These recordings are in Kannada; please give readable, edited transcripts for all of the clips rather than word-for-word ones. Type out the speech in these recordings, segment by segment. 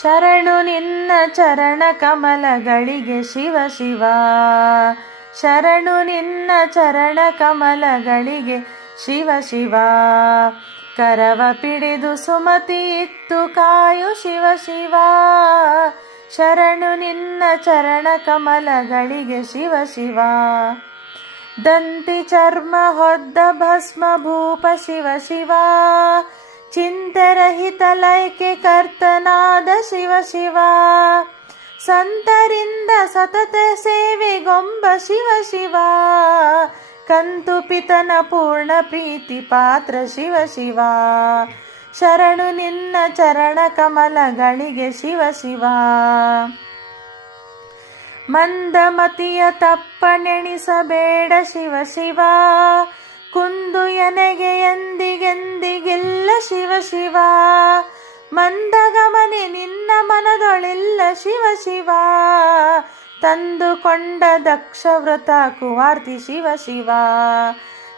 ಶರಣು ನಿನ್ನ ಚರಣ ಕಮಲಗಳಿಗೆ ಶಿವ ಶಿವ. ಶರಣು ನಿನ್ನ ಚರಣ ಕಮಲಗಳಿಗೆ ಶಿವ ಶಿವ. ಕರವ ಪಿಡಿದು ಸುಮತಿ ಇತ್ತು ಕಾಯು ಶಿವ ಶಿವ. ಶರಣು ನಿನ್ನ ಚರಣ ಕಮಲಗಳಿಗೆ ಶಿವ ಶಿವ. ದಂತಿ ಚರ್ಮ ಹೊದ್ದ ಭಸ್ಮ ಭೂಪ ಶಿವ ಶಿವ. ಚಿಂತೆರಹಿತ ಲೈಕೆ ಕರ್ತನಾದ ಶಿವ ಶಿವ. ಸಂತರಿಂದ ಸತತ ಸೇವೆಗೊಂಬ ಶಿವ ಶಿವ. ಕಂತು ಪಿತನ ಪೂರ್ಣ ಪ್ರೀತಿ ಪಾತ್ರ ಶಿವ ಶಿವ. ಶರಣು ನಿನ್ನ ಚರಣ ಕಮಲಗಳಿಗೆ ಶಿವ ಶಿವ. ಮಂದಮತಿಯ ತಪ್ಪನೆಣಿಸಬೇಡ ಶಿವ ಶಿವ. ಕುಂದು ಎನೆಗೆ ಎಂದಿಗೆಂದಿಗಿಲ್ಲ ಶಿವ ಶಿವ. ಮಂದಗಮನೆ ನಿನ್ನ ಮನದೊಳಿಲ್ಲ ಶಿವ ಶಿವ. ತಂದುಕೊಂಡ ದಕ್ಷ ವ್ರತ ಕುವಾರ್ತಿ ಶಿವ ಶಿವ.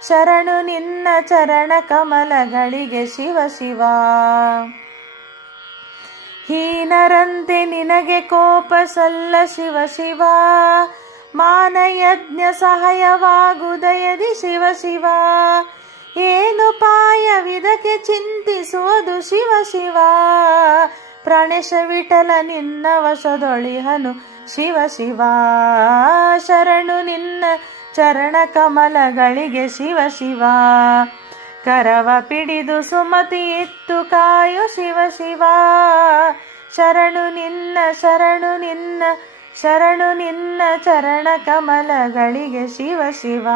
ಶರಣು ನಿನ್ನ ಚರಣ ಕಮಲಗಳಿಗೆ ಶಿವ ಶಿವ. ಹೀನರಂತೆ ನಿನಗೆ ಕೋಪ ಸಲ್ಲ ಶಿವ ಶಿವ. ಮಾನಯಜ್ಞ ಸಹಾಯವಾಗುದಯದಿ ಶಿವ ಶಿವ. ಏನು ಪಾಯವಿದಕ್ಕೆ ಚಿಂತಿಸುವುದು ಶಿವ ಶಿವ. ಪ್ರಾಣೇಶ ವಿಠಲ ನಿನ್ನ ವಶದೊಳಿಹನು ಶಿವ ಶಿವ. ಶರಣು ನಿನ್ನ ಚರಣ ಕಮಲಗಳಿಗೆ ಶಿವ ಶಿವ. ಕರವ ಪಿಡಿದು ಸುಮತಿ ಇತ್ತು ಕಾಯು ಶಿವ ಶಿವ. ಶರಣು ನಿನ್ನ ಶರಣು ನಿನ್ನ ಶರಣು ನಿನ್ನ ಚರಣ ಕಮಲಗಳಿಗೆ ಶಿವ ಶಿವ.